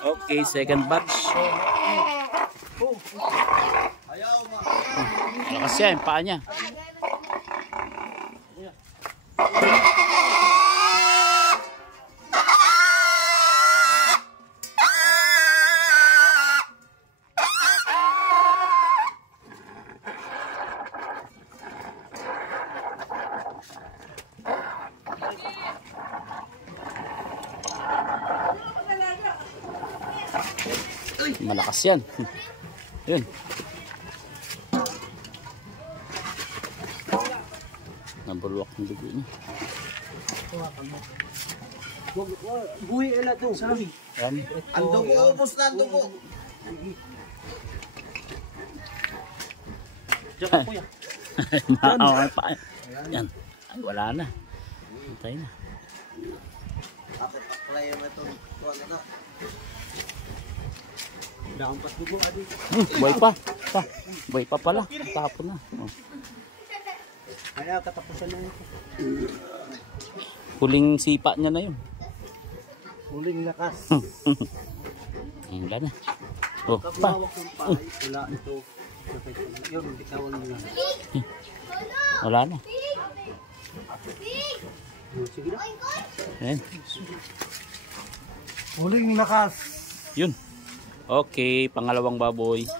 Okay, second batch. Malakas yan, yung paa niya. Malakas yan. Yun. Nabulwak ng dugo niya. Buhi ila to. Yan. Ang dugo, ubos na ang dugo. Diyan ka kuya. Yan. Ay, wala na. Hintay na. Bakit paklaya mo itong tuwan na to? Daampat dugo adi. Buhay pa. Buhay pa pala. Tapon na. Oh. Kaya katapusan na ito. Huling sipa niya na yun. Huling lakas. Wala na. Oh, pa. Wala ito. Yun, bitawan mo na. Wala na. Sige na. Ayan. Huling lakas. Yun. Okay, pangalawang baboy.